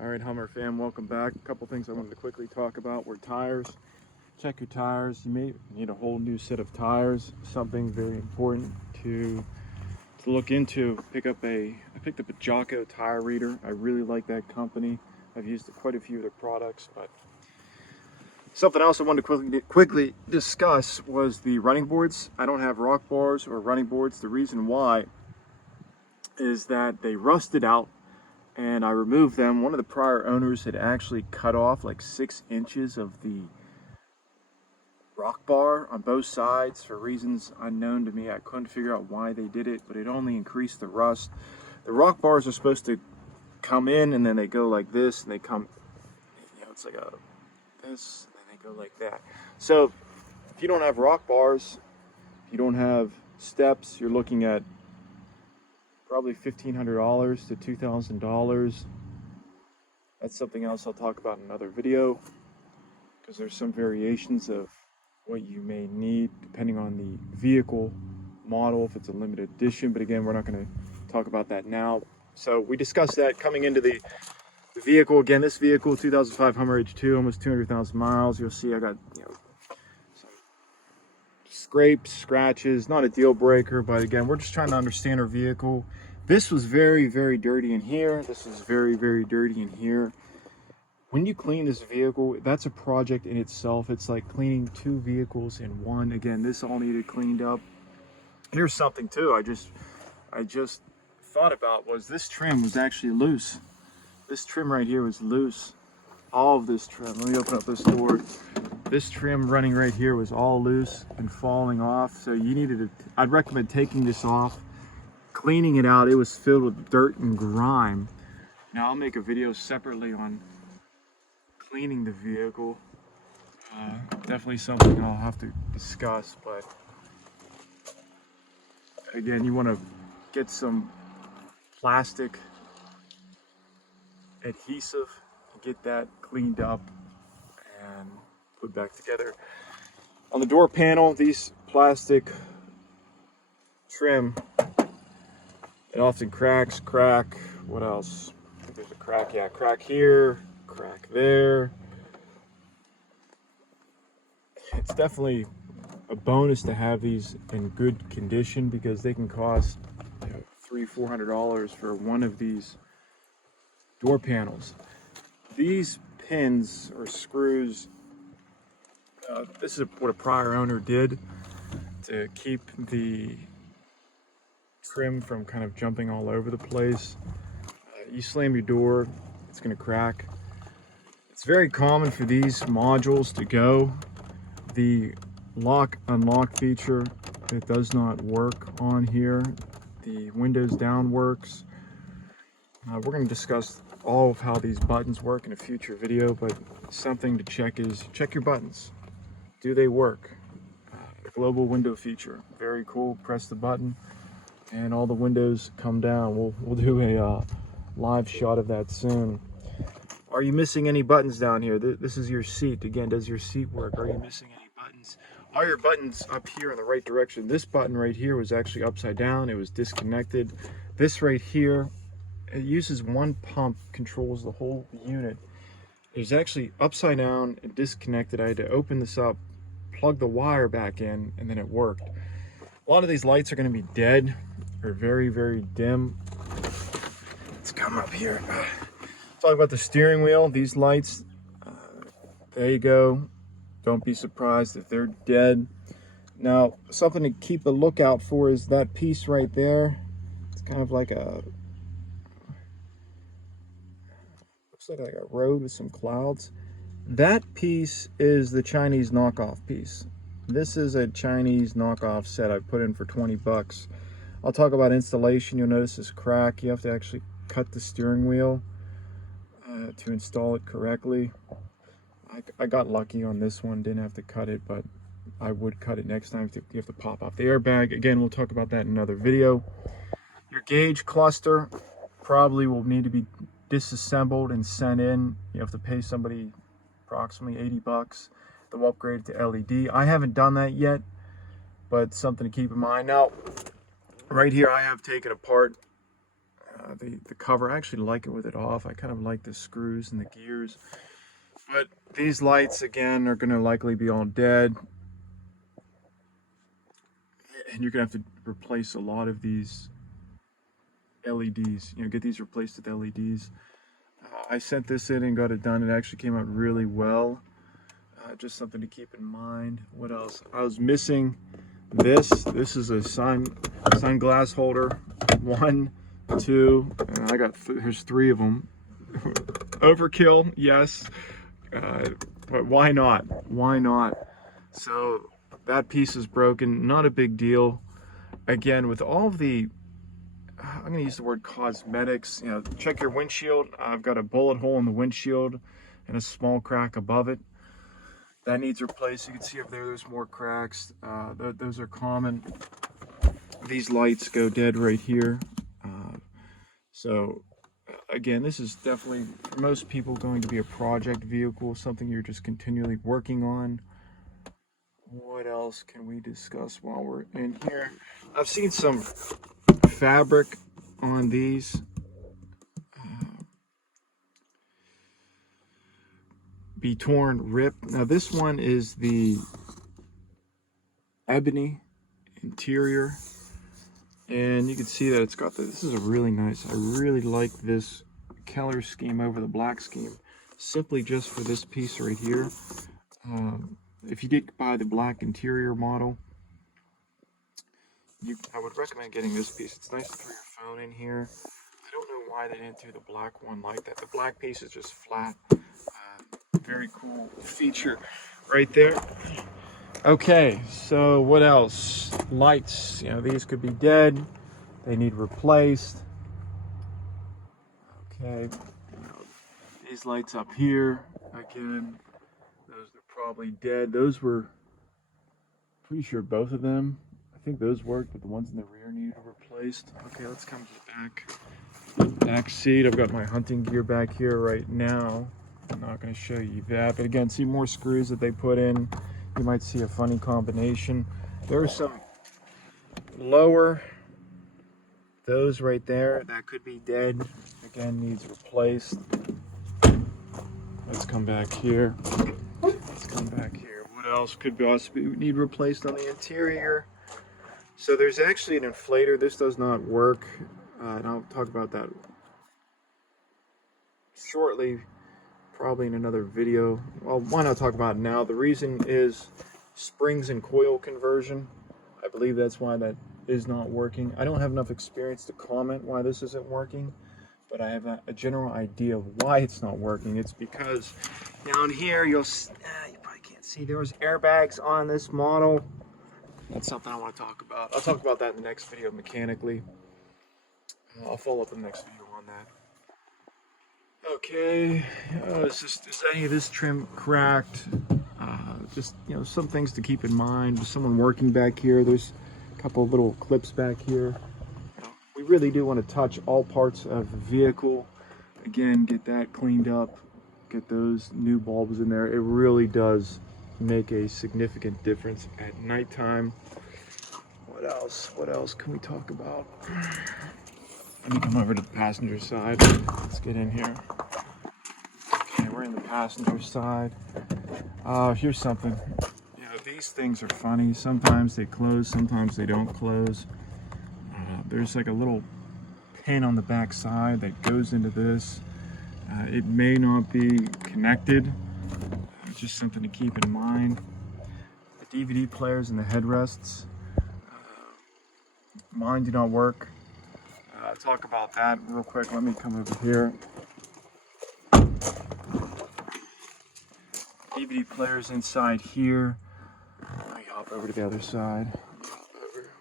All right, Hummer fam, welcome back. A couple things I wanted to quickly talk about were tires. Check your tires. You may need a whole new set of tires. Something very important to look into. I picked up a Jocko tire reader. I really like that company. I've used quite a few of their products, but something else I wanted to quickly discuss was the running boards. I don't have rock bars or running boards. The reason why is that they rusted out and I removed them. One of the prior owners had actually cut off like 6 inches of the rock bar on both sides for reasons unknown to me. I couldn't figure out why they did it, but it only increased the rust. The rock bars are supposed to come in and then they go like this, and they come, it's like this, and then they go like that. So if you don't have rock bars, if you don't have steps, you're looking at probably $1,500 to $2,000. That's something else I'll talk about in another video, because there's some variations of what you may need depending on the vehicle model, if it's a limited edition. But again, we're not going to talk about that now. So we discussed that coming into the vehicle. Again, this vehicle, 2005 Hummer H2, almost 200,000 miles. You'll see I got some scrapes, scratches, not a deal breaker, but again, we're just trying to understand our vehicle. This was very, very dirty in here. This is very, very dirty in here. When you clean this vehicle, that's a project in itself. It's like cleaning 2 vehicles in one. Again, this all needed cleaned up. Here's something too I just thought about, was this trim was actually loose. This trim right here was loose. All of this trim. Let me open up this door. This trim running right here was all loose and falling off. So you needed to, I'd recommend taking this off, cleaning it out. It was filled with dirt and grime. Now I'll make a video separately on cleaning the vehicle. Definitely something I'll have to discuss, but again, you want to get some plastic adhesive, get that cleaned up and put back together. On the door panel, these plastic trim, it often cracks. What else? I think there's a crack. Yeah, crack here, crack there. It's definitely a bonus to have these in good condition, because they can cost $300-400 for one of these door panels. These pins or screws, this is what a prior owner did to keep the trim from kind of jumping all over the place. You slam your door, it's going to crack. It's very common for these modules to go. The lock unlock feature, it does not work on here. The windows down works. We're going to discuss all of how these buttons work in a future video, but something to check is check your buttons. Do they work? The global window feature, very cool. Press the button and all the windows come down. We'll do a live shot of that soon. Are you missing any buttons down here? This is your seat. Again, does your seat work? Are you missing any buttons? Are your buttons up here in the right direction? This button right here was actually upside down. It was disconnected. This right here, it uses one pump, controls the whole unit. It's actually upside down and disconnected. I had to open this up, plug the wire back in, and then it worked. A lot of these lights are going to be dead or very, very dim. Let's come up here. Talk about the steering wheel. These lights, there you go. Don't be surprised if they're dead. Now, something to keep a lookout for is that piece right there. It's kind of like a, looks like a road with some clouds. That piece is the Chinese knockoff piece. This is a Chinese knockoff set I put in for 20 bucks. I'll talk about installation. You'll notice this crack. You have to actually cut the steering wheel to install it correctly. I got lucky on this one, didn't have to cut it, but I would cut it next time. You have to pop off the airbag. Again, we'll talk about that in another video. Your gauge cluster probably will need to be disassembled and sent in. You have to pay somebody approximately 80 bucks. They'll upgrade to LED. I haven't done that yet, but something to keep in mind. Now, right here I have taken apart the cover. I actually like it with it off. I kind of like the screws and the gears. But these lights, again, are going to likely be all dead. And you're going to have to replace a lot of these LEDs. You know, get these replaced with LEDs. I sent this in and got it done. It actually came out really well. Just something to keep in mind. What else? I was missing this. This is a sunglass holder. 1, 2, and I got there's 3 of them. Overkill, yes. But why not? Why not? So that piece is broken. Not a big deal. Again, with all of the, I'm going to use the word cosmetics. You know, check your windshield. I've got a bullet hole in the windshield and a small crack above it. That needs replaced. You can see up there, there's more cracks. Those are common. These lights go dead right here. So again, this is definitely, for most people, going to be a project vehicle, something you're just continually working on. What else can we discuss while we're in here? I've seen some fabric on these. Be torn, ripped. Now this one is the ebony interior, and you can see that it's got this is a really nice, I really like this color scheme over the black scheme, simply just for this piece right here. If you did buy the black interior model, I would recommend getting this piece. It's nice to throw your phone in here. I don't know why they didn't do the black one like that. The black piece is just flat. Very cool feature right there. Okay, so what else? Lights, you know, these could be dead. They need replaced. Okay, these lights up here, again, those are probably dead. Those were, pretty sure both of them, I think those worked, but the ones in the rear needed replaced. Okay, let's come to the back seat. I've got my hunting gear back here right now. I'm not going to show you that, but again, see more screws that they put in. You might see a funny combination. There are some lower, those right there, that could be dead. Again, needs replaced. Let's come back here. Let's come back here. What else could also need replaced on the interior? So there's actually an inflator. This does not work, and I'll talk about that shortly. Probably in another video. Well, why not talk about it now? The reason is springs and coil conversion. I believe that's why that is not working. I don't have enough experience to comment why this isn't working, but I have a general idea of why it's not working. It's because down here, you probably can't see, there's airbags on this model. That's something I want to talk about. I'll talk about that in the next video mechanically. I'll follow up in the next video on that. Okay, is any of this trim cracked? Just, you know, some things to keep in mind. There's someone working back here. There's a couple of little clips back here. We really do want to touch all parts of the vehicle. Again, get that cleaned up. Get those new bulbs in there. It really does make a significant difference at nighttime. What else? What else can we talk about? Let me come over to the passenger side. Let's get in here. Okay, we're in the passenger side. Here's something. You know, these things are funny. Sometimes they close, sometimes they don't close. There's like a little pin on the back side that goes into this. It may not be connected. Just something to keep in mind. The DVD players and the headrests, mine do not work. Talk about that real quick. Let me come over here. DVD players inside here. Let me hop over to the other side.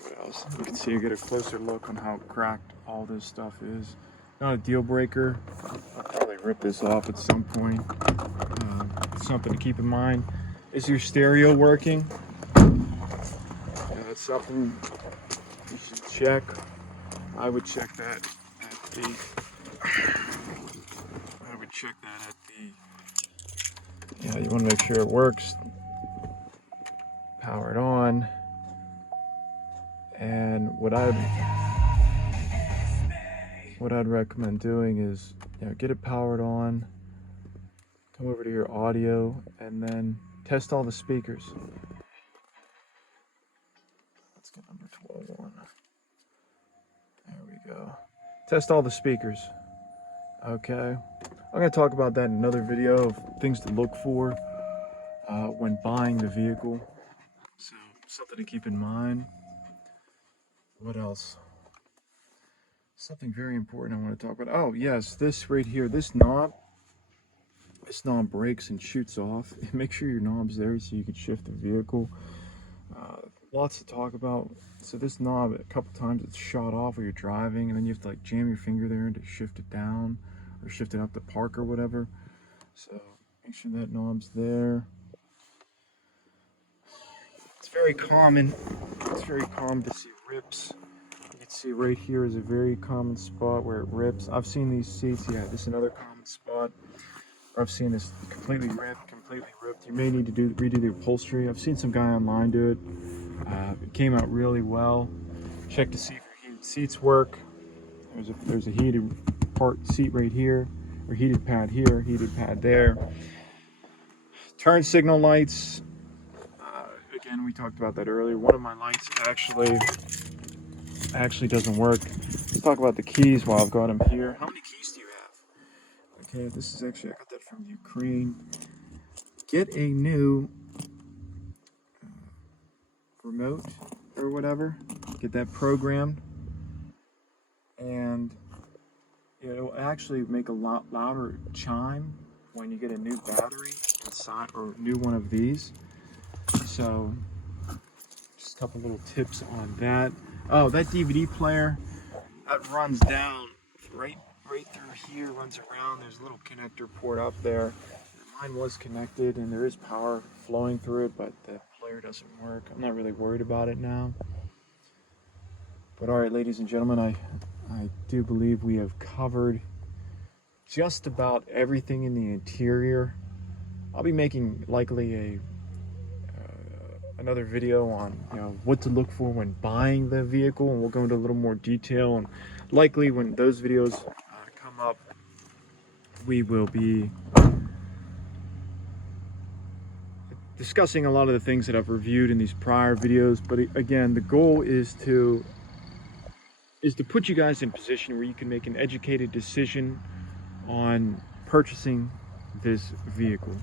What else? You can see, you get a closer look on how cracked all this stuff is. Not a deal breaker. I'll probably rip this off at some point. Something to keep in mind. Is your stereo working? That's something you should check. I would check that at the. Yeah, you want to make sure it works. Power it on. And what what I'd recommend doing is, get it powered on, come over to your audio, and then test all the speakers. Let's get number 12 on. There we go. Test all the speakers. Okay. I'm going to talk about that in another video of things to look for when buying the vehicle. So, something to keep in mind. What else? Something very important I want to talk about. Oh, yes, this right here, this knob breaks and shoots off. Make sure your knob's there so you can shift the vehicle. Lots to talk about. So this knob, a couple times it's shot off while you're driving, and then you have to like jam your finger there to shift it down or shift it up to park or whatever. So make sure that knob's there. It's very common. It's very common to see rips. You can see right here is a very common spot where it rips. I've seen these seats. Yeah, this is another common spot. I've seen this completely ripped. You may need to redo the upholstery. I've seen some guy online do it. It came out really well. Check to see if your heated seats work. There's a heated seat right here, or heated pad here, heated pad there. Turn signal lights. Again, we talked about that earlier. One of my lights actually doesn't work. Let's talk about the keys while I've got them here. How many keys do you have? Okay, this is actually, I got that from Ukraine. Get a new remote or whatever. Get that programmed, and it'll actually make a lot louder chime when you get a new battery inside or new one of these. So just a couple little tips on that. Oh, that DVD player, that runs down right through here, runs around. There's a little connector port up there. Mine was connected and there is power flowing through it, but the player doesn't work. I'm not really worried about it now. But all right, ladies and gentlemen, I do believe we have covered just about everything in the interior. I'll be making likely another video on what to look for when buying the vehicle, and we'll go into a little more detail, and likely when those videos come up, we will be discussing a lot of the things that I've reviewed in these prior videos. But again, the goal is to put you guys in a position where you can make an educated decision on purchasing this vehicle.